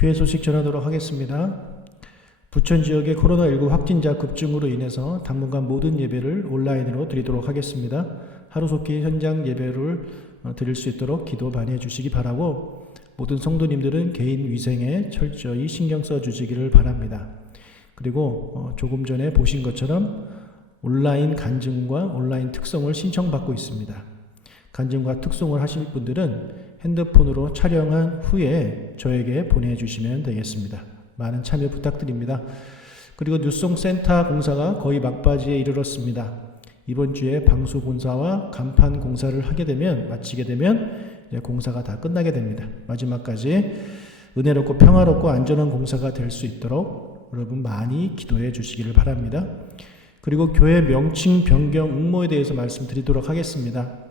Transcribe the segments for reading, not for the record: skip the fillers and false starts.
교회 소식 전하도록 하겠습니다. 부천 지역의 코로나19 확진자 급증으로 인해서 당분간 모든 예배를 온라인으로 드리도록 하겠습니다. 하루속히 현장 예배를 드릴 수 있도록 기도 많이 해주시기 바라고, 모든 성도님들은 개인 위생에 철저히 신경 써주시기를 바랍니다. 그리고 조금 전에 보신 것처럼 온라인 간증과 온라인 특송을 신청받고 있습니다. 간증과 특송을 하실 분들은 핸드폰으로 촬영한 후에 저에게 보내주시면 되겠습니다. 많은 참여 부탁드립니다. 그리고 뉴송센터 공사가 거의 막바지에 이르렀습니다. 이번 주에 방수 공사와 간판 공사를 마치게 되면 공사가 다 끝나게 됩니다. 마지막까지 은혜롭고 평화롭고 안전한 공사가 될 수 있도록 여러분 많이 기도해 주시기를 바랍니다. 그리고 교회 명칭 변경 응모에 대해서 말씀드리도록 하겠습니다.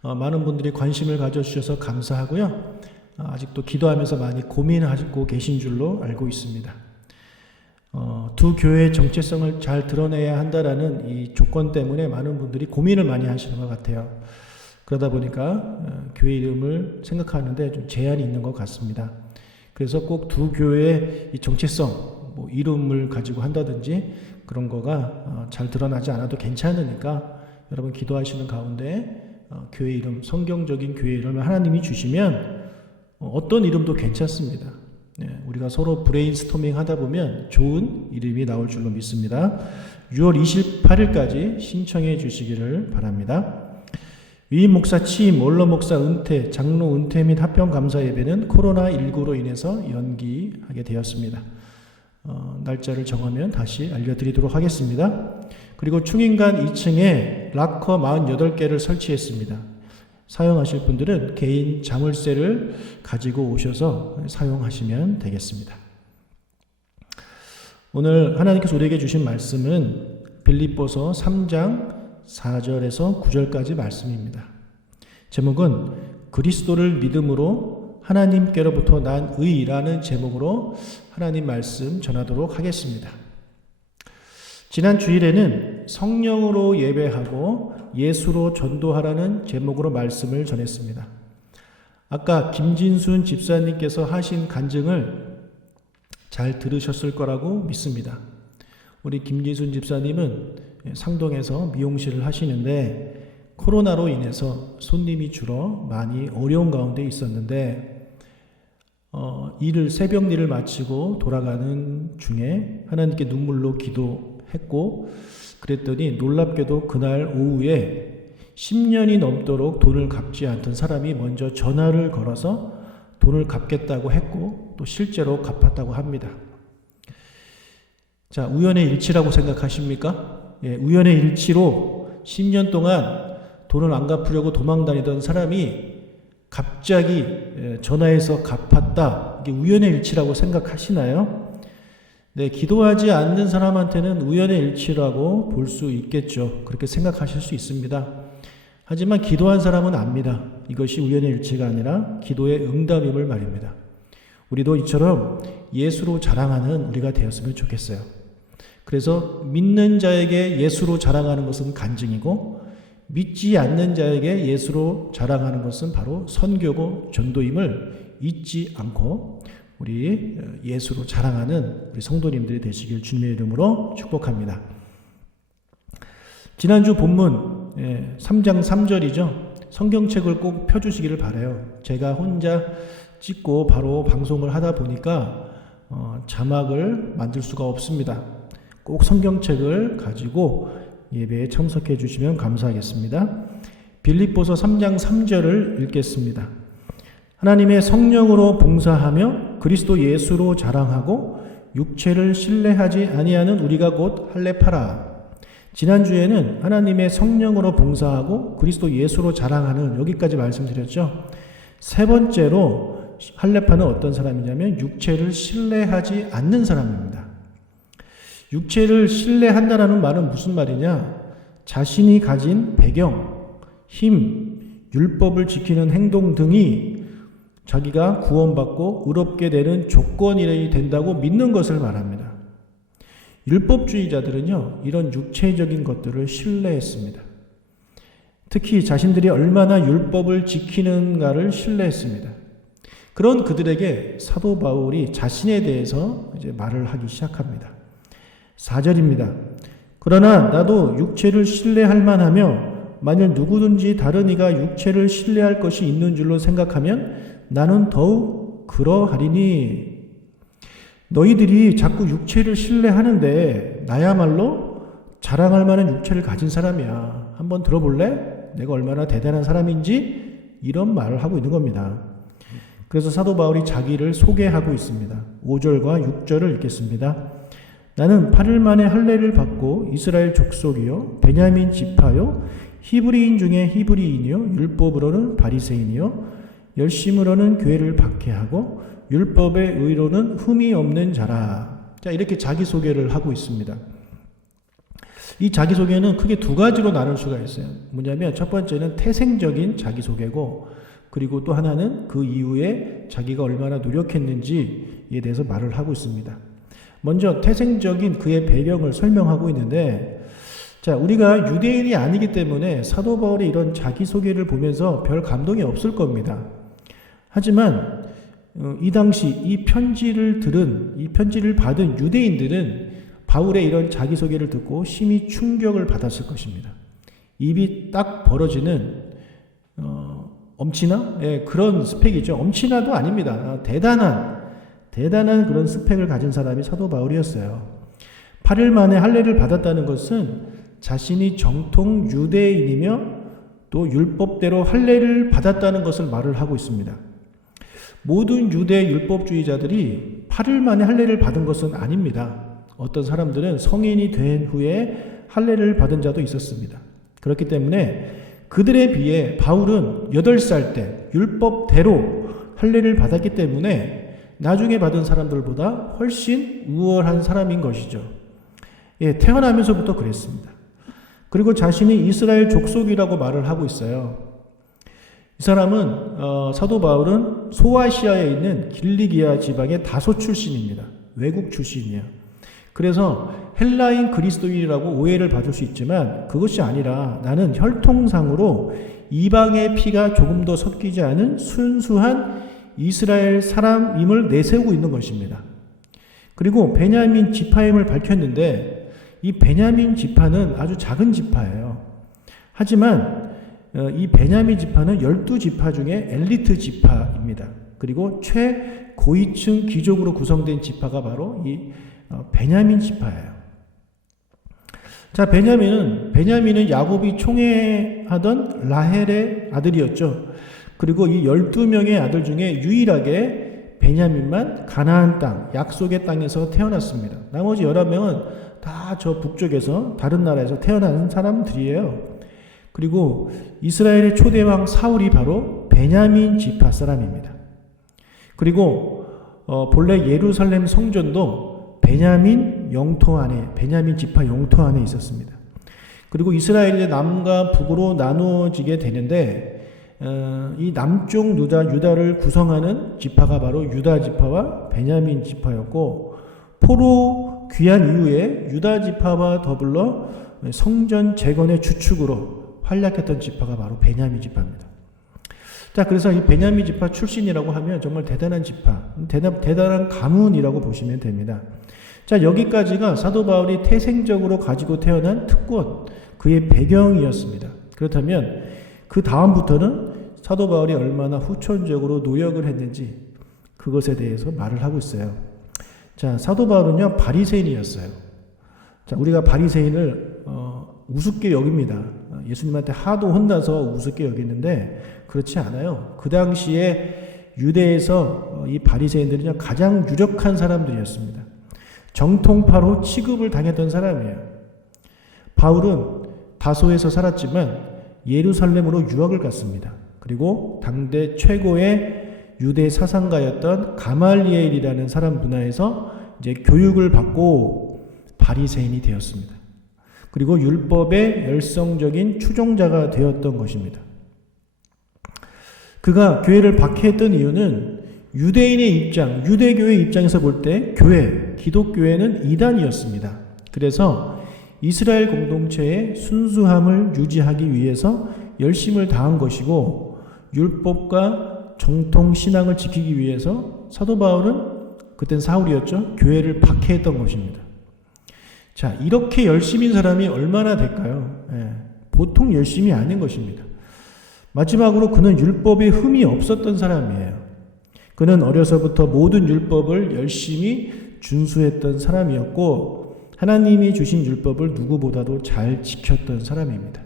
많은 분들이 관심을 가져주셔서 감사하고요. 아직도 기도하면서 많이 고민하고 계신 줄로 알고 있습니다. 두 교회의 정체성을 잘 드러내야 한다라는 이 조건 때문에 많은 분들이 고민을 많이 하시는 것 같아요. 그러다 보니까 교회 이름을 생각하는데 좀 제한이 있는 것 같습니다. 그래서 꼭 두 교회의 이 정체성, 이름을 가지고 한다든지 그런 거가 잘 드러나지 않아도 괜찮으니까 여러분 기도하시는 가운데 교회 이름, 성경적인 교회 이름을 하나님이 주시면 어떤 이름도 괜찮습니다. 우리가 서로 브레인스토밍 하다 보면 좋은 이름이 나올 줄로 믿습니다. 6월 28일까지 신청해 주시기를 바랍니다. 위임 목사 취임, 원로 목사 은퇴, 장로 은퇴 및 합병 감사 예배는 코로나19로 인해서 연기하게 되었습니다. 날짜를 정하면 다시 알려드리도록 하겠습니다. 그리고 충인관 2층에 락커 48개를 설치했습니다. 사용하실 분들은 개인 자물쇠를 가지고 오셔서 사용하시면 되겠습니다. 오늘 하나님께서 우리에게 주신 말씀은 빌립보서 3장 4절에서 9절까지 말씀입니다. 제목은 그리스도를 믿음으로 하나님께로부터 난 의라는 제목으로 하나님 말씀 전하도록 하겠습니다. 지난 주일에는 성령으로 예배하고 예수로 전도하라는 제목으로 말씀을 전했습니다. 아까 김진순 집사님께서 하신 간증을 잘 들으셨을 거라고 믿습니다. 우리 김진순 집사님은 상동에서 미용실을 하시는데 코로나로 인해서 손님이 줄어 많이 어려운 가운데 있었는데 새벽 일을 마치고 돌아가는 중에 하나님께 눈물로 기도했고, 그랬더니 놀랍게도 그날 오후에 10년이 넘도록 돈을 갚지 않던 사람이 먼저 전화를 걸어서 돈을 갚겠다고 했고 또 실제로 갚았다고 합니다. 자, 우연의 일치라고 생각하십니까? 우연의 일치로 10년 동안 돈을 안 갚으려고 도망다니던 사람이 갑자기 전화해서 갚았다. 이게 우연의 일치라고 생각하시나요? 네, 기도하지 않는 사람한테는 우연의 일치라고 볼 수 있겠죠. 그렇게 생각하실 수 있습니다. 하지만 기도한 사람은 압니다. 이것이 우연의 일치가 아니라 기도의 응답임을 말입니다. 우리도 이처럼 예수로 자랑하는 우리가 되었으면 좋겠어요. 그래서 믿는 자에게 예수로 자랑하는 것은 간증이고, 믿지 않는 자에게 예수로 자랑하는 것은 바로 선교고 전도임을 잊지 않고 우리 예수로 자랑하는 우리 성도님들이 되시길 주님의 이름으로 축복합니다. 지난주 본문 3장 3절이죠. 성경책을 꼭 펴주시기를 바라요. 제가 혼자 찍고 바로 방송을 하다 보니까 자막을 만들 수가 없습니다. 꼭 성경책을 가지고 예배에 참석해 주시면 감사하겠습니다. 빌립보서 3장 3절을 읽겠습니다. 하나님의 성령으로 봉사하며 그리스도 예수로 자랑하고 육체를 신뢰하지 아니하는 우리가 곧 할례파라. 지난주에는 하나님의 성령으로 봉사하고 그리스도 예수로 자랑하는, 여기까지 말씀드렸죠. 세 번째로 할례파는 어떤 사람이냐면 육체를 신뢰하지 않는 사람입니다. 육체를 신뢰한다라는 말은 무슨 말이냐? 자신이 가진 배경, 힘, 율법을 지키는 행동 등이 자기가 구원받고 의롭게 되는 조건이 된다고 믿는 것을 말합니다. 율법주의자들은요, 이런 육체적인 것들을 신뢰했습니다. 특히 자신들이 얼마나 율법을 지키는가를 신뢰했습니다. 그런 그들에게 사도 바울이 자신에 대해서 이제 말을 하기 시작합니다. 4절입니다. 그러나 나도 육체를 신뢰할 만하며 만일 누구든지 다른 이가 육체를 신뢰할 것이 있는 줄로 생각하면 나는 더욱 그러하리니. 너희들이 자꾸 육체를 신뢰하는데 나야말로 자랑할 만한 육체를 가진 사람이야. 한번 들어볼래? 내가 얼마나 대단한 사람인지? 이런 말을 하고 있는 겁니다. 그래서 사도 바울이 자기를 소개하고 있습니다. 5절과 6절을 읽겠습니다. 나는 8일 만에 할례를 받고 이스라엘 족속이요 베냐민 지파요 히브리인 중에 히브리인이요 율법으로는 바리새인이요 열심으로는 교회를 박해하고 율법의 의로는 흠이 없는 자라. 자, 이렇게 자기소개를 하고 있습니다. 이 자기소개는 크게 두 가지로 나눌 수가 있어요. 뭐냐면 첫 번째는 태생적인 자기소개고, 그리고 또 하나는 그 이후에 자기가 얼마나 노력했는지에 대해서 말을 하고 있습니다. 먼저 태생적인 그의 배경을 설명하고 있는데, 자, 우리가 유대인이 아니기 때문에 사도 바울의 이런 자기소개를 보면서 별 감동이 없을 겁니다. 하지만 이 당시 이 편지를 받은 유대인들은 바울의 이런 자기소개를 듣고 심히 충격을 받았을 것입니다. 입이 딱 벌어지는 엄친아? 예, 그런 스펙이죠. 엄친아도 아닙니다. 대단한 그런 스펙을 가진 사람이 사도 바울이었어요. 8일 만에 할례를 받았다는 것은 자신이 정통 유대인이며 또 율법대로 할례를 받았다는 것을 말을 하고 있습니다. 모든 유대 율법주의자들이 8일 만에 할례를 받은 것은 아닙니다. 어떤 사람들은 성인이 된 후에 할례를 받은 자도 있었습니다. 그렇기 때문에 그들에 비해 바울은 8살 때 율법대로 할례를 받았기 때문에 나중에 받은 사람들보다 훨씬 우월한 사람인 것이죠. 예, 태어나면서부터 그랬습니다. 그리고 자신이 이스라엘 족속이라고 말을 하고 있어요. 이 사람은 사도 바울은 소아시아에 있는 길리기아 지방의 다소 출신입니다. 외국 출신이야. 그래서 헬라인 그리스도인이라고 오해를 받을 수 있지만 그것이 아니라 나는 혈통상으로 이방의 피가 조금 더 섞이지 않은 순수한 이스라엘 사람임을 내세우고 있는 것입니다. 그리고 베냐민 지파임을 밝혔는데 이 베냐민 지파는 아주 작은 지파예요. 하지만 이 베냐민 지파는 12지파 중에 엘리트 지파입니다. 그리고 최고위층 귀족으로 구성된 지파가 바로 이 베냐민 지파예요. 자, 베냐민은 야곱이 총애하던 라헬의 아들이었죠. 그리고 이 12명의 아들 중에 유일하게 베냐민만 가나안 땅, 약속의 땅에서 태어났습니다. 나머지 11명은 다 저 북쪽에서 다른 나라에서 태어난 사람들이에요. 그리고 이스라엘의 초대왕 사울이 바로 베냐민 지파 사람입니다. 그리고 본래 예루살렘 성전도 베냐민 지파 영토 안에 있었습니다. 그리고 이스라엘이 남과 북으로 나누어지게 되는데 이 남쪽 유다를 구성하는 지파가 바로 유다 지파와 베냐민 지파였고, 포로 귀환 이후에 유다 지파와 더불어 성전 재건의 주축으로 활약했던 지파가 바로 베냐민 지파입니다. 자, 그래서 이 베냐민 지파 출신이라고 하면 정말 대단한 지파, 대단한 가문이라고 보시면 됩니다. 자, 여기까지가 사도 바울이 태생적으로 가지고 태어난 특권, 그의 배경이었습니다. 그렇다면 그 다음부터는 사도 바울이 얼마나 후천적으로 노력을 했는지 그것에 대해서 말을 하고 있어요. 자, 사도 바울은요, 바리새인이었어요. 자, 우리가 바리새인을 우습게 여깁니다. 예수님한테 하도 혼나서 우습게 여기는데 그렇지 않아요. 그 당시에 유대에서 이 바리새인들이 가장 유력한 사람들이었습니다. 정통파로 취급을 당했던 사람이에요. 바울은 다소에서 살았지만 예루살렘으로 유학을 갔습니다. 그리고 당대 최고의 유대 사상가였던 가말리엘이라는 사람 문화에서 이제 교육을 받고 바리새인이 되었습니다. 그리고 율법의 열성적인 추종자가 되었던 것입니다. 그가 교회를 박해했던 이유는 유대인의 입장, 유대교의 입장에서 볼 때 기독교회는 이단이었습니다. 그래서 이스라엘 공동체의 순수함을 유지하기 위해서 열심을 다한 것이고, 율법과 정통 신앙을 지키기 위해서 사도 바울은 그땐 사울이었죠. 교회를 박해했던 것입니다. 자, 이렇게 열심인 사람이 얼마나 될까요? 보통 열심이 아닌 것입니다. 마지막으로 그는 율법에 흠이 없었던 사람이에요. 그는 어려서부터 모든 율법을 열심히 준수했던 사람이었고 하나님이 주신 율법을 누구보다도 잘 지켰던 사람입니다.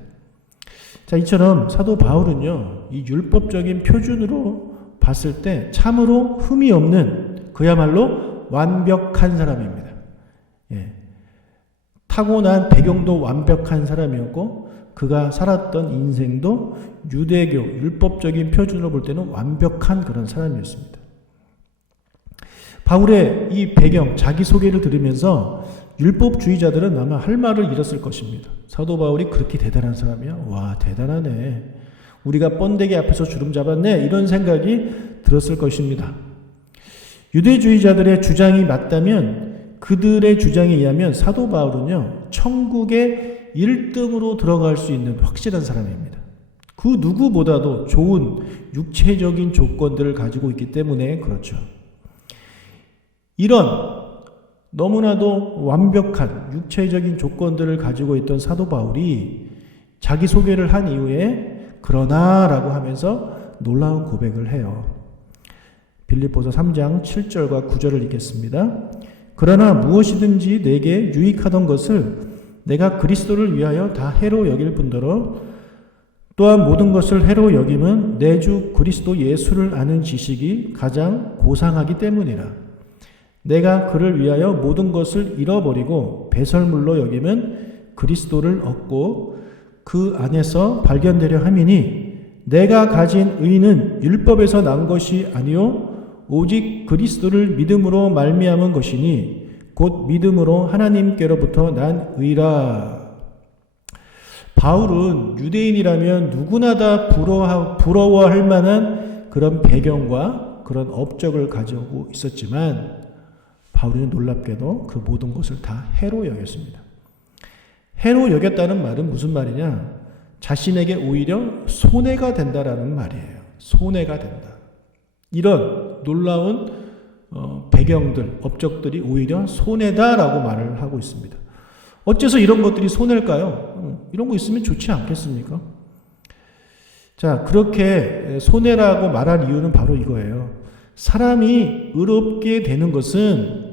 자, 이처럼 사도 바울은요, 이 율법적인 표준으로 봤을 때 참으로 흠이 없는 그야말로 완벽한 사람입니다. 타고난 배경도 완벽한 사람이었고 그가 살았던 인생도 유대교 율법적인 표준으로 볼 때는 완벽한 그런 사람이었습니다. 바울의 이 배경, 자기소개를 들으면서 율법주의자들은 아마 할 말을 잃었을 것입니다. 사도 바울이 그렇게 대단한 사람이야? 와, 대단하네. 우리가 번데기 앞에서 주름 잡았네. 이런 생각이 들었을 것입니다. 유대주의자들의 주장이 맞다면 그들의 주장에 의하면 사도 바울은요, 천국에 1등으로 들어갈 수 있는 확실한 사람입니다. 그 누구보다도 좋은 육체적인 조건들을 가지고 있기 때문에 그렇죠. 이런 너무나도 완벽한 육체적인 조건들을 가지고 있던 사도 바울이 자기소개를 한 이후에 그러나 라고 하면서 놀라운 고백을 해요. 빌립보서 3장 7절과 9절을 읽겠습니다. 그러나 무엇이든지 내게 유익하던 것을 내가 그리스도를 위하여 다 해로 여길 뿐더러 또한 모든 것을 해로 여김은 내 주 그리스도 예수를 아는 지식이 가장 고상하기 때문이라. 내가 그를 위하여 모든 것을 잃어버리고 배설물로 여김은 그리스도를 얻고 그 안에서 발견되려 함이니 내가 가진 의는 율법에서 난 것이 아니요 오직 그리스도를 믿음으로 말미암은 것이니 곧 믿음으로 하나님께로부터 난 의라. 바울은 유대인이라면 누구나 다 부러워할 만한 그런 배경과 그런 업적을 가지고 있었지만 바울은 놀랍게도 그 모든 것을 다 해로 여겼습니다. 해로 여겼다는 말은 무슨 말이냐? 자신에게 오히려 손해가 된다라는 말이에요. 손해가 된다. 이런 놀라운 배경들, 업적들이 오히려 손해다라고 말을 하고 있습니다. 어째서 이런 것들이 손해일까요? 이런 거 있으면 좋지 않겠습니까? 자, 그렇게 손해라고 말할 이유는 바로 이거예요. 사람이 의롭게 되는 것은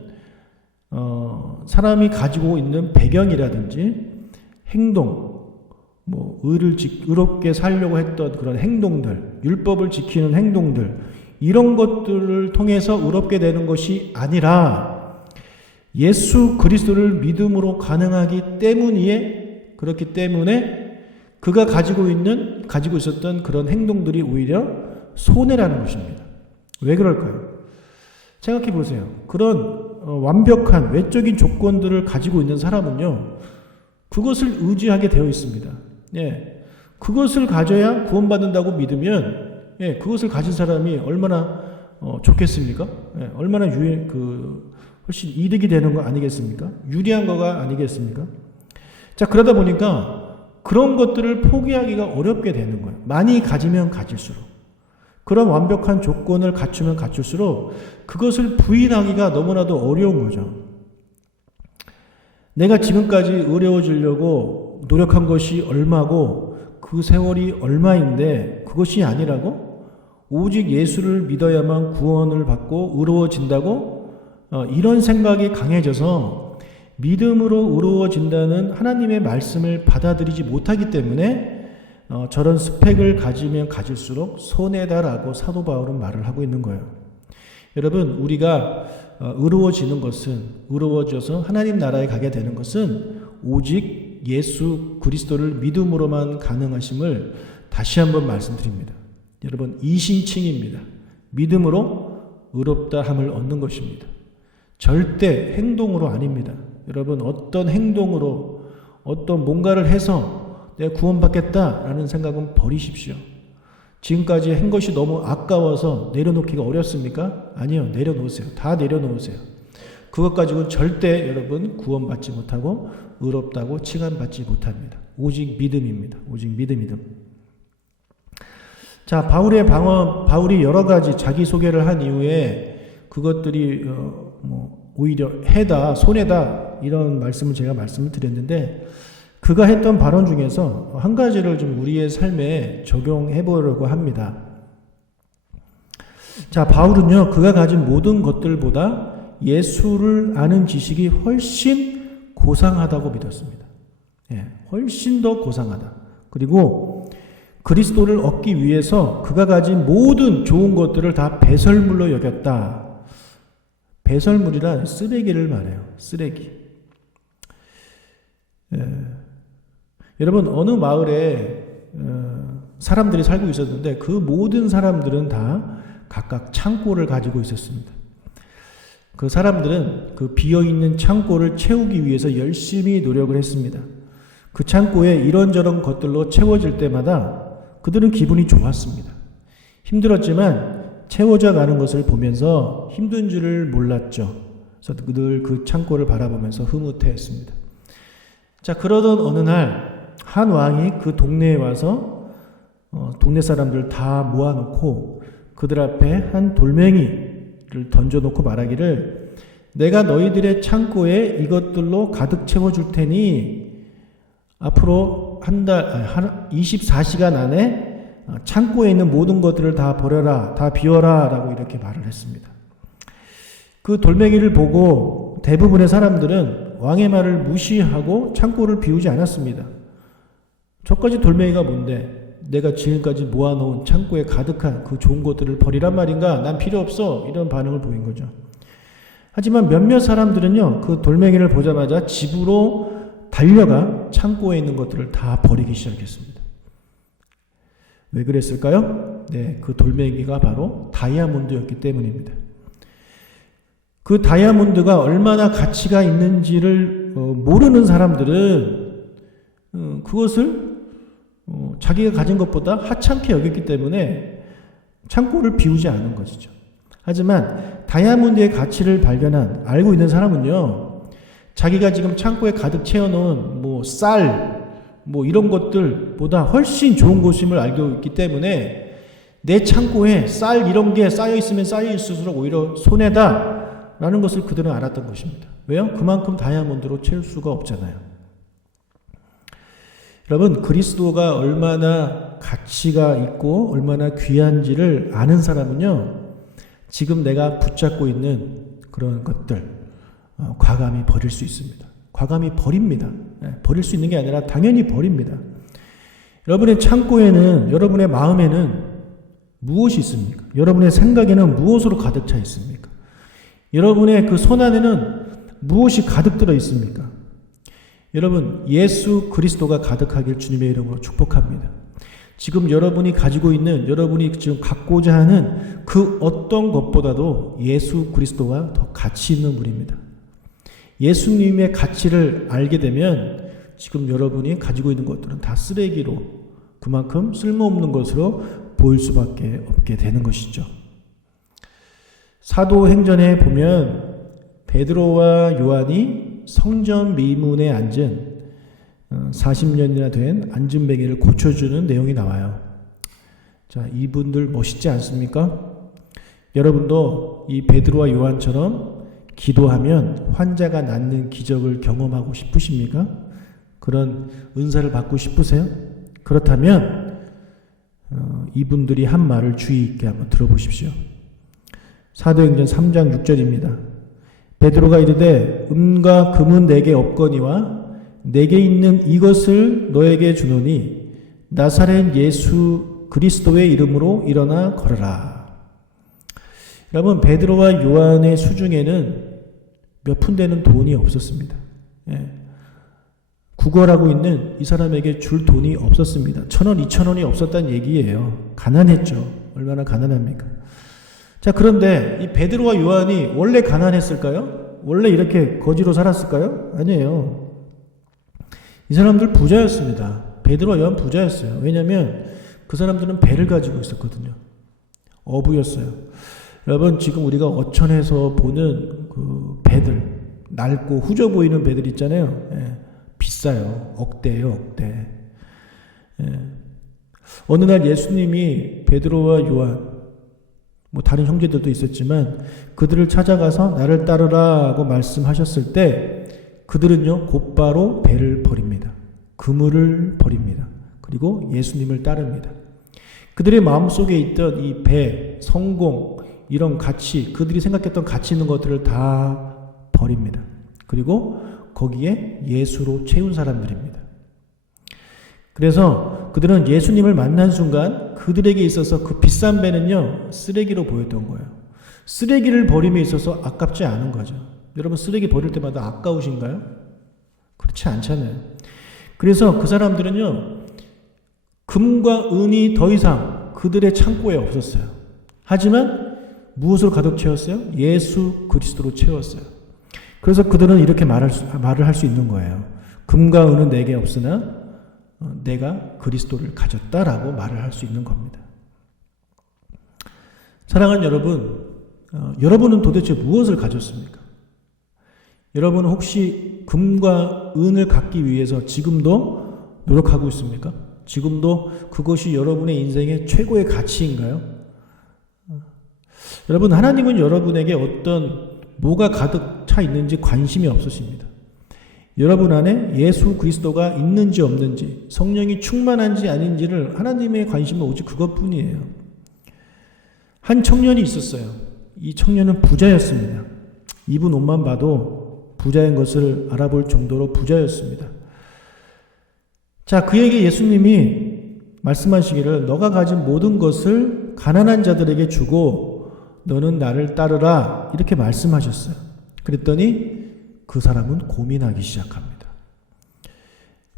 사람이 가지고 있는 배경이라든지 행동, 의롭게 살려고 했던 그런 행동들, 율법을 지키는 행동들, 이런 것들을 통해서 의롭게 되는 것이 아니라 예수 그리스도를 믿음으로 가능하기 때문이에 그렇기 때문에 그가 가지고 있었던 그런 행동들이 오히려 손해라는 것입니다. 왜 그럴까요? 생각해 보세요. 그런 완벽한 외적인 조건들을 가지고 있는 사람은요, 그것을 의지하게 되어 있습니다. 그것을 가져야 구원받는다고 믿으면, 그것을 가진 사람이 얼마나 좋겠습니까? 얼마나 훨씬 이득이 되는 거 아니겠습니까? 유리한 거가 아니겠습니까? 자, 그러다 보니까 그런 것들을 포기하기가 어렵게 되는 거예요. 많이 가지면 가질수록. 그런 완벽한 조건을 갖추면 갖출수록 그것을 부인하기가 너무나도 어려운 거죠. 내가 지금까지 의로워지려고 노력한 것이 얼마고 그 세월이 얼마인데 그것이 아니라고? 오직 예수를 믿어야만 구원을 받고 의로워진다고? 이런 생각이 강해져서 믿음으로 의로워진다는 하나님의 말씀을 받아들이지 못하기 때문에 저런 스펙을 가지면 가질수록 손해다라고 사도 바울은 말을 하고 있는 거예요. 여러분, 우리가 의로워지는 것은, 의로워져서 하나님 나라에 가게 되는 것은 오직 예수 그리스도를 믿음으로만 가능하심을 다시 한번 말씀드립니다. 여러분, 이신칭입니다. 믿음으로 의롭다 함을 얻는 것입니다. 절대 행동으로 아닙니다. 여러분, 어떤 행동으로 어떤 뭔가를 해서 내가 구원받겠다라는 생각은 버리십시오. 지금까지 한 것이 너무 아까워서 내려놓기가 어렵습니까? 아니요. 내려놓으세요. 다 내려놓으세요. 그것 가지고는 절대 여러분 구원받지 못하고 의롭다고 칭함받지 못합니다. 오직 믿음입니다. 오직 믿음. 자, 바울이 여러 가지 자기 소개를 한 이후에 그것들이 오히려 해다, 손해다 이런 말씀을 드렸는데 그가 했던 발언 중에서 한 가지를 좀 우리의 삶에 적용해 보려고 합니다. 자, 바울은요, 그가 가진 모든 것들보다 예수를 아는 지식이 훨씬 고상하다고 믿었습니다. 예, 훨씬 더 고상하다. 그리고 그리스도를 얻기 위해서 그가 가진 모든 좋은 것들을 다 배설물로 여겼다. 배설물이란 쓰레기를 말해요. 쓰레기. 예. 여러분, 어느 마을에 사람들이 살고 있었는데 그 모든 사람들은 다 각각 창고를 가지고 있었습니다. 그 사람들은 그 비어있는 창고를 채우기 위해서 열심히 노력을 했습니다. 그 창고에 이런저런 것들로 채워질 때마다 그들은 기분이 좋았습니다. 힘들었지만 채워져 가는 것을 보면서 힘든 줄을 몰랐죠. 그래서 늘 그 창고를 바라보면서 흐뭇해했습니다. 자, 그러던 어느 날 한 왕이 그 동네에 와서 동네 사람들 다 모아놓고 그들 앞에 한 돌멩이를 던져놓고 말하기를 내가 너희들의 창고에 이것들로 가득 채워줄 테니 앞으로 24시간 안에 창고에 있는 모든 것들을 다 버려라, 다 비워라 라고 이렇게 말을 했습니다. 그 돌멩이를 보고 대부분의 사람들은 왕의 말을 무시하고 창고를 비우지 않았습니다. 저까지 돌멩이가 뭔데? 내가 지금까지 모아놓은 창고에 가득한 그 좋은 것들을 버리란 말인가? 난 필요 없어. 이런 반응을 보인 거죠. 하지만 몇몇 사람들은요, 그 돌멩이를 보자마자 집으로 달려가 창고에 있는 것들을 다 버리기 시작했습니다. 왜 그랬을까요? 네, 그 돌멩이가 바로 다이아몬드였기 때문입니다. 그 다이아몬드가 얼마나 가치가 있는지를 모르는 사람들은 그것을 자기가 가진 것보다 하찮게 여겼기 때문에 창고를 비우지 않은 것이죠. 하지만 다이아몬드의 가치를 알고 있는 사람은요, 자기가 지금 창고에 가득 채워놓은 쌀, 이런 것들보다 훨씬 좋은 것임을 알고 있기 때문에 내 창고에 쌀 이런 게 쌓여 있을수록 오히려 손해다 라는 것을 그들은 알았던 것입니다. 왜요? 그만큼 다이아몬드로 채울 수가 없잖아요. 여러분, 그리스도가 얼마나 가치가 있고 얼마나 귀한지를 아는 사람은요, 지금 내가 붙잡고 있는 그런 것들 과감히 버릴 수 있습니다. 과감히 버립니다. 버릴 수 있는 게 아니라 당연히 버립니다. 여러분의 창고에는, 여러분의 마음에는 무엇이 있습니까? 여러분의 생각에는 무엇으로 가득 차 있습니까? 여러분의 그 손 안에는 무엇이 가득 들어 있습니까? 여러분, 예수 그리스도가 가득하길 주님의 이름으로 축복합니다. 지금 여러분이 가지고 있는, 여러분이 지금 갖고자 하는 그 어떤 것보다도 예수 그리스도가 더 가치 있는 분입니다. 예수님의 가치를 알게 되면 지금 여러분이 가지고 있는 것들은 다 쓰레기로, 그만큼 쓸모없는 것으로 보일 수밖에 없게 되는 것이죠. 사도행전에 보면 베드로와 요한이 성전 미문에 앉은 40년이나 된 앉은뱅이를 고쳐주는 내용이 나와요. 자, 이분들 멋있지 않습니까? 여러분도 이 베드로와 요한처럼 기도하면 환자가 낫는 기적을 경험하고 싶으십니까? 그런 은사를 받고 싶으세요? 그렇다면 이분들이 한 말을 주의 있게 한번 들어보십시오. 사도행전 3장 6절입니다. 베드로가 이르되 은과 금은 내게 없거니와 내게 있는 이것을 너에게 주노니 나사렛 예수 그리스도의 이름으로 일어나 걸어라. 여러분, 베드로와 요한의 수중에는 몇 푼 되는 돈이 없었습니다. 구걸하고 있는 이 사람에게 줄 돈이 없었습니다. 1,000원, 2,000원이 없었다는 얘기예요. 가난했죠. 얼마나 가난합니까? 자, 그런데 이 베드로와 요한이 원래 가난했을까요? 원래 이렇게 거지로 살았을까요? 아니에요. 이 사람들 부자였습니다. 베드로와 요한 부자였어요. 왜냐하면 그 사람들은 배를 가지고 있었거든요. 어부였어요. 여러분, 지금 우리가 어천에서 보는 그 배들, 낡고 후져 보이는 배들 있잖아요. 비싸요. 억대예요, 억대. 어느 날 예수님이 베드로와 요한, 다른 형제들도 있었지만 그들을 찾아가서 나를 따르라 하고 말씀하셨을 때 그들은요 곧바로 배를 버립니다. 그물을 버립니다. 그리고 예수님을 따릅니다. 그들의 마음속에 있던 이 배, 성공, 이런 가치, 그들이 생각했던 가치 있는 것들을 다 버립니다. 그리고 거기에 예수로 채운 사람들입니다. 그래서 그들은 예수님을 만난 순간 그들에게 있어서 그 비싼 배는요 쓰레기로 보였던 거예요. 쓰레기를 버림에 있어서 아깝지 않은 거죠. 여러분 쓰레기 버릴 때마다 아까우신가요? 그렇지 않잖아요. 그래서 그 사람들은요 금과 은이 더 이상 그들의 창고에 없었어요. 하지만 무엇으로 가득 채웠어요? 예수 그리스도로 채웠어요. 그래서 그들은 이렇게 말을 할 수 있는 거예요. 금과 은은 내게 없으나 내가 그리스도를 가졌다라고 말을 할 수 있는 겁니다. 사랑하는 여러분, 여러분은 도대체 무엇을 가졌습니까? 여러분은 혹시 금과 은을 갖기 위해서 지금도 노력하고 있습니까? 지금도 그것이 여러분의 인생의 최고의 가치인가요? 여러분, 하나님은 여러분에게 뭐가 가득 차 있는지 관심이 없으십니다. 여러분 안에 예수 그리스도가 있는지 없는지, 성령이 충만한지 아닌지를 하나님의 관심은 오직 그것뿐이에요. 한 청년이 있었어요. 이 청년은 부자였습니다. 입은 옷만 봐도 부자인 것을 알아볼 정도로 부자였습니다. 자, 그에게 예수님이 말씀하시기를 너가 가진 모든 것을 가난한 자들에게 주고 너는 나를 따르라 이렇게 말씀하셨어요. 그랬더니 그 사람은 고민하기 시작합니다.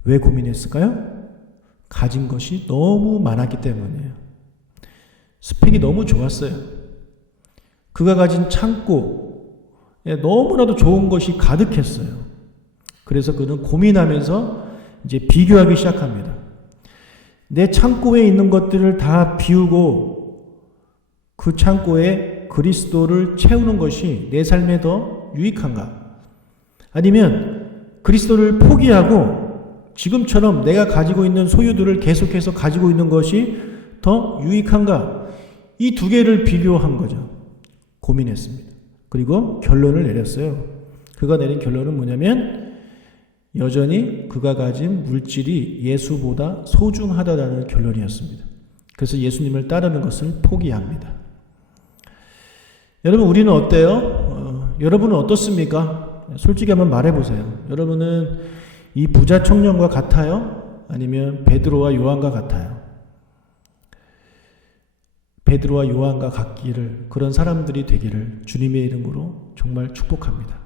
왜 고민했을까요? 가진 것이 너무 많았기 때문이에요. 스펙이 너무 좋았어요. 그가 가진 창고에 너무나도 좋은 것이 가득했어요. 그래서 그는 고민하면서 이제 비교하기 시작합니다. 내 창고에 있는 것들을 다 비우고 그 창고에 그리스도를 채우는 것이 내 삶에 더 유익한가? 아니면 그리스도를 포기하고 지금처럼 내가 가지고 있는 소유들을 계속해서 가지고 있는 것이 더 유익한가? 이 두 개를 비교한 거죠. 고민했습니다. 그리고 결론을 내렸어요. 그가 내린 결론은 뭐냐면 여전히 그가 가진 물질이 예수보다 소중하다라는 결론이었습니다. 그래서 예수님을 따르는 것을 포기합니다. 여러분, 우리는 어때요? 여러분은 어떻습니까? 솔직히 한번 말해보세요. 여러분은 이 부자 청년과 같아요? 아니면 베드로와 요한과 같아요? 베드로와 요한과 같기를, 그런 사람들이 되기를 주님의 이름으로 정말 축복합니다.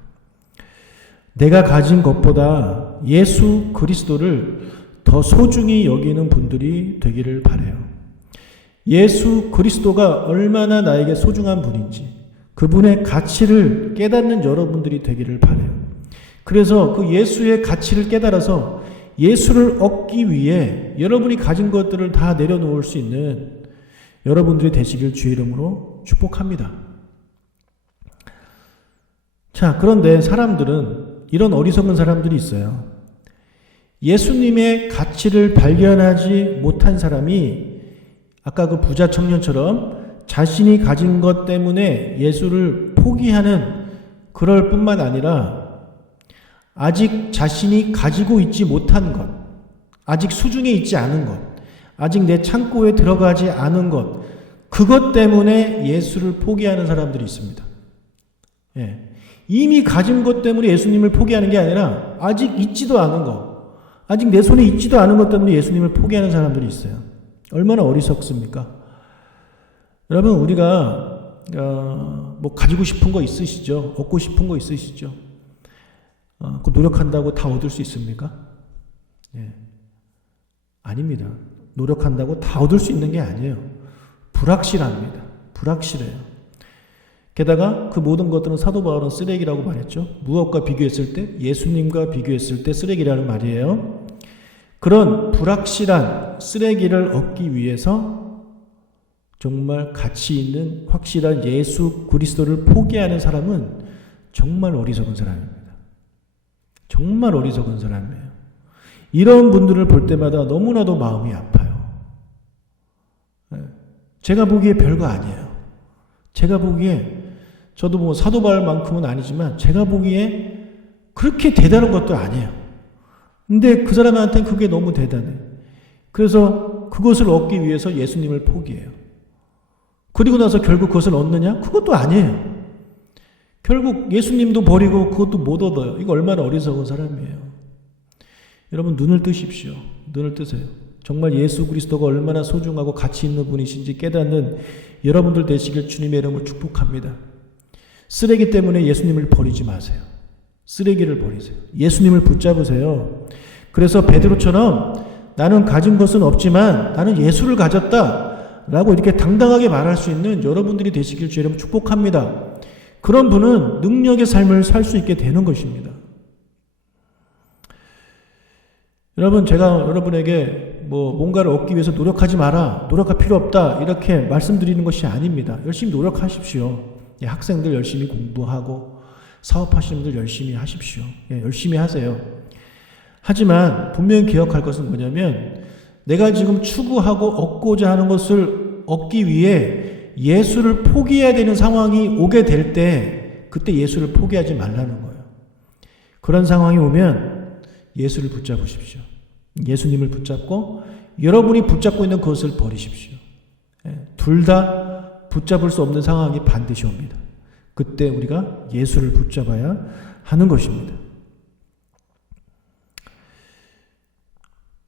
내가 가진 것보다 예수 그리스도를 더 소중히 여기는 분들이 되기를 바라요. 예수 그리스도가 얼마나 나에게 소중한 분인지 그분의 가치를 깨닫는 여러분들이 되기를 바라요. 그래서 그 예수의 가치를 깨달아서 예수를 얻기 위해 여러분이 가진 것들을 다 내려놓을 수 있는 여러분들이 되시길 주의 이름으로 축복합니다. 자, 그런데 사람들은 이런 어리석은 사람들이 있어요. 예수님의 가치를 발견하지 못한 사람이 아까 그 부자 청년처럼 자신이 가진 것 때문에 예수를 포기하는 그럴 뿐만 아니라 아직 자신이 가지고 있지 못한 것, 아직 수중에 있지 않은 것, 아직 내 창고에 들어가지 않은 것, 그것 때문에 예수를 포기하는 사람들이 있습니다. 예. 이미 가진 것 때문에 예수님을 포기하는 게 아니라 아직 있지도 않은 것, 아직 내 손에 있지도 않은 것 때문에 예수님을 포기하는 사람들이 있어요. 얼마나 어리석습니까? 여러분, 우리가 가지고 싶은 거 있으시죠? 얻고 싶은 거 있으시죠? 그 노력한다고 다 얻을 수 있습니까? 예. 아닙니다. 노력한다고 다 얻을 수 있는 게 아니에요. 불확실합니다. 불확실해요. 게다가 그 모든 것들은 사도 바울은 쓰레기라고 말했죠. 무엇과 비교했을 때? 예수님과 비교했을 때 쓰레기라는 말이에요. 그런 불확실한 쓰레기를 얻기 위해서 정말 가치 있는 확실한 예수 그리스도를 포기하는 사람은 정말 어리석은 사람입니다. 정말 어리석은 사람이에요. 이런 분들을 볼 때마다 너무나도 마음이 아파요. 제가 보기에 별거 아니에요. 제가 보기에 저도 뭐 사도 바울만큼은 아니지만 제가 보기에 그렇게 대단한 것도 아니에요. 근데 그 사람한테는 그게 너무 대단해. 그래서 그것을 얻기 위해서 예수님을 포기해요. 그리고 나서 결국 그것을 얻느냐? 그것도 아니에요. 결국 예수님도 버리고 그것도 못 얻어요. 이거 얼마나 어리석은 사람이에요. 여러분 눈을 뜨십시오. 눈을 뜨세요. 정말 예수 그리스도가 얼마나 소중하고 가치 있는 분이신지 깨닫는 여러분들 되시길 주님의 이름으로 축복합니다. 쓰레기 때문에 예수님을 버리지 마세요. 쓰레기를 버리세요. 예수님을 붙잡으세요. 그래서 베드로처럼 나는 가진 것은 없지만 나는 예수를 가졌다 라고 이렇게 당당하게 말할 수 있는 여러분들이 되시길 주의 이름으로 축복합니다. 그런 분은 능력의 삶을 살 수 있게 되는 것입니다. 여러분, 제가 여러분에게 뭔가를 얻기 위해서 노력하지 마라, 노력할 필요 없다 이렇게 말씀드리는 것이 아닙니다. 열심히 노력하십시오. 학생들 열심히 공부하고 사업하시는 분들 열심히 하십시오. 열심히 하세요. 하지만 분명히 기억할 것은 뭐냐면 내가 지금 추구하고 얻고자 하는 것을 얻기 위해 예수를 포기해야 되는 상황이 오게 될 때 그때 예수를 포기하지 말라는 거예요. 그런 상황이 오면 예수를 붙잡으십시오. 예수님을 붙잡고 여러분이 붙잡고 있는 그것을 버리십시오. 둘 다 붙잡을 수 없는 상황이 반드시 옵니다. 그때 우리가 예수를 붙잡아야 하는 것입니다.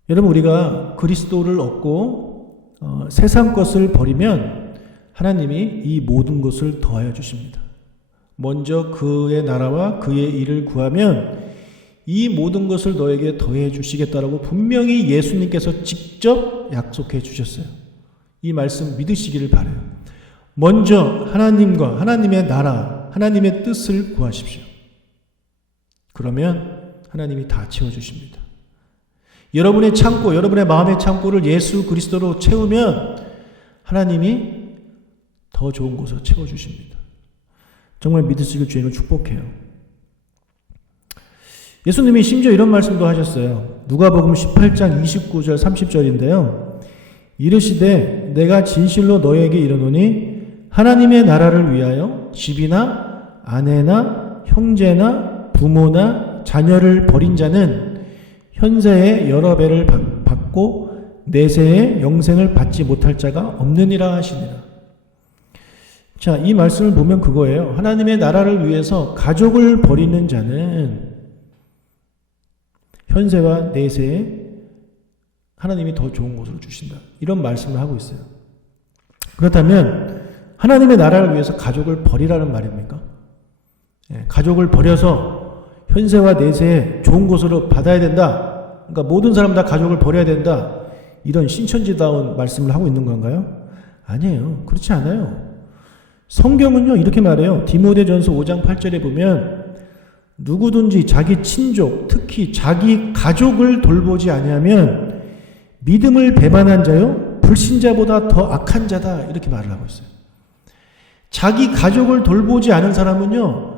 여러분, 우리가 그리스도를 얻고 세상 것을 버리면 하나님이 이 모든 것을 더하여 주십니다. 먼저 그의 나라와 그의 일을 구하면 이 모든 것을 너에게 더해 주시겠다라고 분명히 예수님께서 직접 약속해 주셨어요. 이 말씀 믿으시기를 바라요. 먼저 하나님과 하나님의 나라, 하나님의 뜻을 구하십시오. 그러면 하나님이 다 채워주십니다. 여러분의 창고, 여러분의 마음의 창고를 예수 그리스도로 채우면 하나님이 더 좋은 곳으로 채워주십니다. 정말 믿으시길 주님을 축복해요. 예수님이 심지어 이런 말씀도 하셨어요. 누가복음 18장 29절 30절인데요. 이르시되 내가 진실로 너에게 이르노니 하나님의 나라를 위하여 집이나 아내나 형제나 부모나 자녀를 버린 자는 현세에 여러 배를 받고 내세에 영생을 받지 못할 자가 없느니라 하시니라. 자, 이 말씀을 보면 그거예요. 하나님의 나라를 위해서 가족을 버리는 자는 현세와 내세에 하나님이 더 좋은 곳으로 주신다. 이런 말씀을 하고 있어요. 그렇다면 하나님의 나라를 위해서 가족을 버리라는 말입니까? 가족을 버려서 현세와 내세에 좋은 곳으로 받아야 된다. 그러니까 모든 사람 다 가족을 버려야 된다. 이런 신천지다운 말씀을 하고 있는 건가요? 아니에요. 그렇지 않아요. 성경은요 이렇게 말해요. 디모데전서 5장 8절에 보면 누구든지 자기 친족, 특히 자기 가족을 돌보지 아니하면 믿음을 배반한 자요 불신자보다 더 악한 자다 이렇게 말을 하고 있어요. 자기 가족을 돌보지 않은 사람은요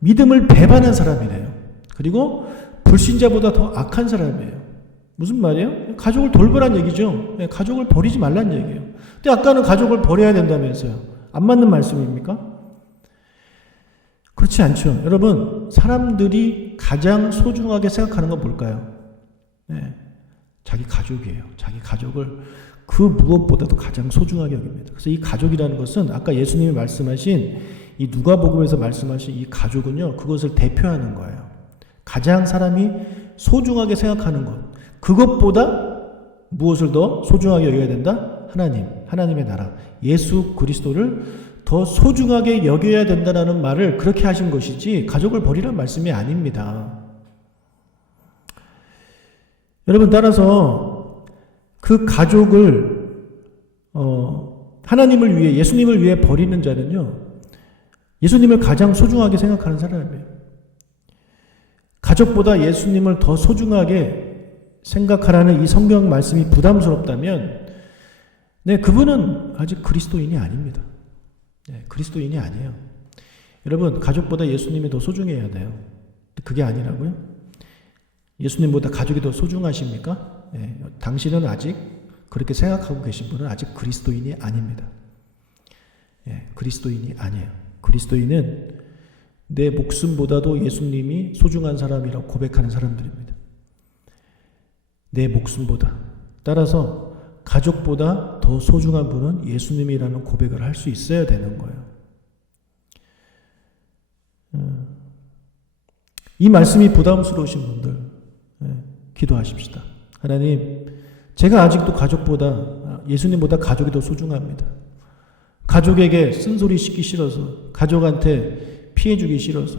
믿음을 배반한 사람이래요. 그리고 불신자보다 더 악한 사람이에요. 무슨 말이에요? 가족을 돌보란 얘기죠. 가족을 버리지 말란 얘기예요. 근데 아까는 가족을 버려야 된다면서요. 안 맞는 말씀입니까? 그렇지 않죠. 여러분, 사람들이 가장 소중하게 생각하는 건 뭘까요? 자기 가족이에요. 자기 가족을 그 무엇보다도 가장 소중하게 여깁니다. 그래서 이 가족이라는 것은 아까 예수님이 말씀하신 이 누가복음에서 말씀하신 이 가족은요, 그것을 대표하는 거예요. 가장 사람이 소중하게 생각하는 것. 그것보다 무엇을 더 소중하게 여겨야 된다? 하나님의 나라, 예수 그리스도를 더 소중하게 여겨야 된다는 말을 그렇게 하신 것이지 가족을 버리란 말씀이 아닙니다. 여러분, 따라서 그 가족을 하나님을 위해, 예수님을 위해 버리는 자는요, 예수님을 가장 소중하게 생각하는 사람이에요. 가족보다 예수님을 더 소중하게 생각하라는 이 성경 말씀이 부담스럽다면 그분은 아직 그리스도인이 아닙니다. 그리스도인이 아니에요. 여러분, 가족보다 예수님이 더 소중해야 돼요. 그게 아니라고요? 예수님보다 가족이 더 소중하십니까? 당신은 아직 그렇게 생각하고 계신 분은 아직 그리스도인이 아닙니다. 그리스도인이 아니에요. 그리스도인은 내 목숨보다도 예수님이 소중한 사람이라고 고백하는 사람들입니다. 내 목숨보다. 따라서 가족보다 더 소중한 분은 예수님이라는 고백을 할 수 있어야 되는 거예요. 이 말씀이 부담스러우신 분들 기도하십시다. 하나님, 제가 아직도 가족보다, 예수님보다 가족이 더 소중합니다. 가족에게 쓴소리 씻기 싫어서, 가족한테 피해 주기 싫어서,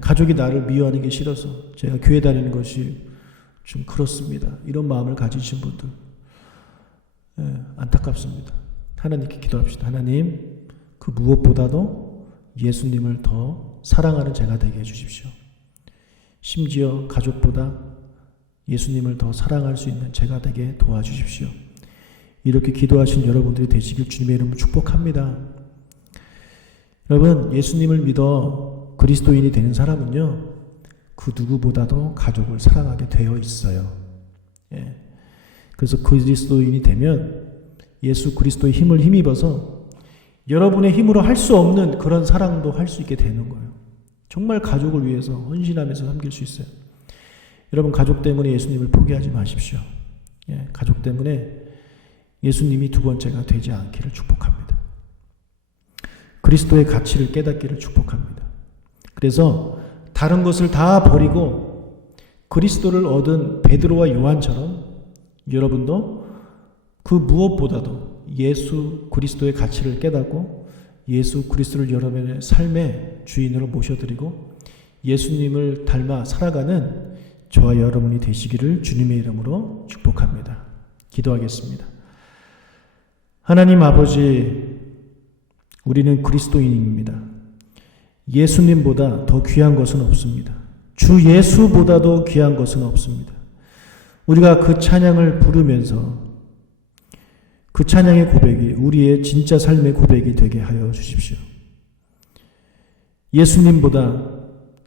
가족이 나를 미워하는 게 싫어서 제가 교회 다니는 것이 좀 그렇습니다. 이런 마음을 가지신 분들 안타깝습니다. 하나님께 기도합시다. 하나님, 그 무엇보다도 예수님을 더 사랑하는 제가 되게 해주십시오. 심지어 가족보다 예수님을 더 사랑할 수 있는 제가 되게 도와주십시오. 이렇게 기도하신 여러분들이 되시길 주님의 이름으로 축복합니다. 여러분, 예수님을 믿어 그리스도인이 되는 사람은요, 그 누구보다도 가족을 사랑하게 되어 있어요. 그래서 그리스도인이 되면 예수 그리스도의 힘을 힘입어서 여러분의 힘으로 할 수 없는 그런 사랑도 할 수 있게 되는 거예요. 정말 가족을 위해서 헌신하면서 섬길 수 있어요. 여러분, 가족 때문에 예수님을 포기하지 마십시오. 가족 때문에 예수님이 두 번째가 되지 않기를 축복합니다. 그리스도의 가치를 깨닫기를 축복합니다. 그래서 다른 것을 다 버리고 그리스도를 얻은 베드로와 요한처럼 여러분도 그 무엇보다도 예수 그리스도의 가치를 깨닫고 예수 그리스도를 여러분의 삶의 주인으로 모셔드리고 예수님을 닮아 살아가는 저와 여러분이 되시기를 주님의 이름으로 축복합니다. 기도하겠습니다. 하나님 아버지, 우리는 그리스도인입니다. 예수님보다 더 귀한 것은 없습니다. 주 예수보다도 귀한 것은 없습니다. 우리가 그 찬양을 부르면서 그 찬양의 고백이 우리의 진짜 삶의 고백이 되게 하여 주십시오. 예수님보다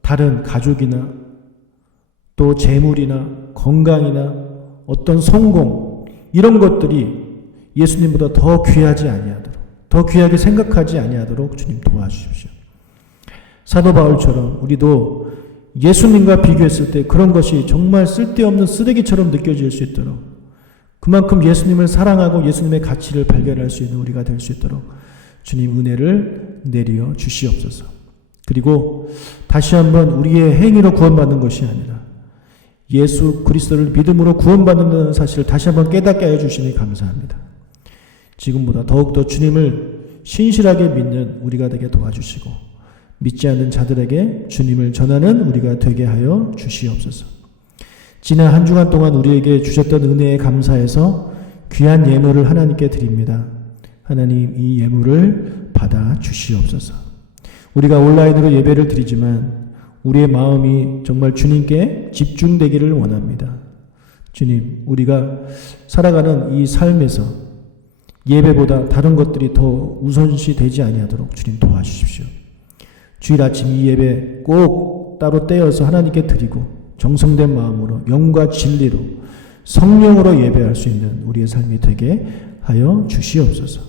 다른 가족이나 또 재물이나 건강이나 어떤 성공, 이런 것들이 예수님보다 더 귀하지 아니하도록, 더 귀하게 생각하지 아니하도록 주님 도와주십시오. 사도 바울처럼 우리도 예수님과 비교했을 때 그런 것이 정말 쓸데없는 쓰레기처럼 느껴질 수 있도록, 그만큼 예수님을 사랑하고 예수님의 가치를 발견할 수 있는 우리가 될 수 있도록 주님 은혜를 내려 주시옵소서. 그리고 다시 한번 우리의 행위로 구원받는 것이 아니라 예수 그리스도를 믿음으로 구원받는다는 사실을 다시 한번 깨닫게 하여 주시니 감사합니다. 지금보다 더욱더 주님을 신실하게 믿는 우리가 되게 도와주시고 믿지 않는 자들에게 주님을 전하는 우리가 되게 하여 주시옵소서. 지난 한 주간 동안 우리에게 주셨던 은혜에 감사해서 귀한 예물을 하나님께 드립니다. 하나님, 이 예물을 받아 주시옵소서. 우리가 온라인으로 예배를 드리지만 우리의 마음이 정말 주님께 집중되기를 원합니다. 주님, 우리가 살아가는 이 삶에서 예배보다 다른 것들이 더 우선시 되지 아니하도록 주님 도와주십시오. 주일 아침 이 예배 꼭 따로 떼어서 하나님께 드리고 정성된 마음으로 영과 진리로 성령으로 예배할 수 있는 우리의 삶이 되게 하여 주시옵소서.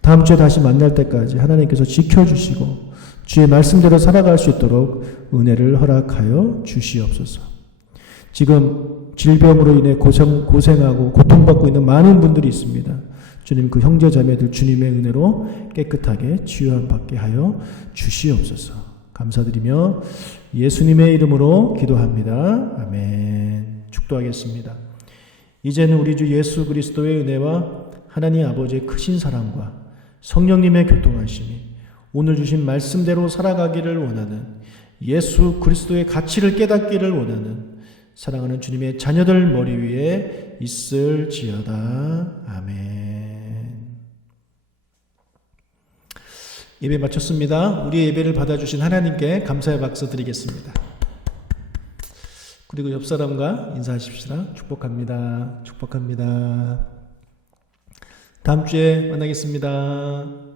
다음 주에 다시 만날 때까지 하나님께서 지켜주시고 주의 말씀대로 살아갈 수 있도록 은혜를 허락하여 주시옵소서. 지금 질병으로 인해 고생하고 고통받고 있는 많은 분들이 있습니다. 주님, 그 형제 자매들 주님의 은혜로 깨끗하게 치유받게 하여 주시옵소서. 감사드리며 예수님의 이름으로 기도합니다. 아멘. 축도하겠습니다. 이제는 우리 주 예수 그리스도의 은혜와 하나님 아버지의 크신 사랑과 성령님의 교통하심이 오늘 주신 말씀대로 살아가기를 원하는 예수 그리스도의 가치를 깨닫기를 원하는 사랑하는 주님의 자녀들 머리 위에 있을지어다. 아멘. 예배 마쳤습니다. 우리의 예배를 받아주신 하나님께 감사의 박수 드리겠습니다. 그리고 옆 사람과 인사하십시다. 축복합니다. 축복합니다. 다음 주에 만나겠습니다.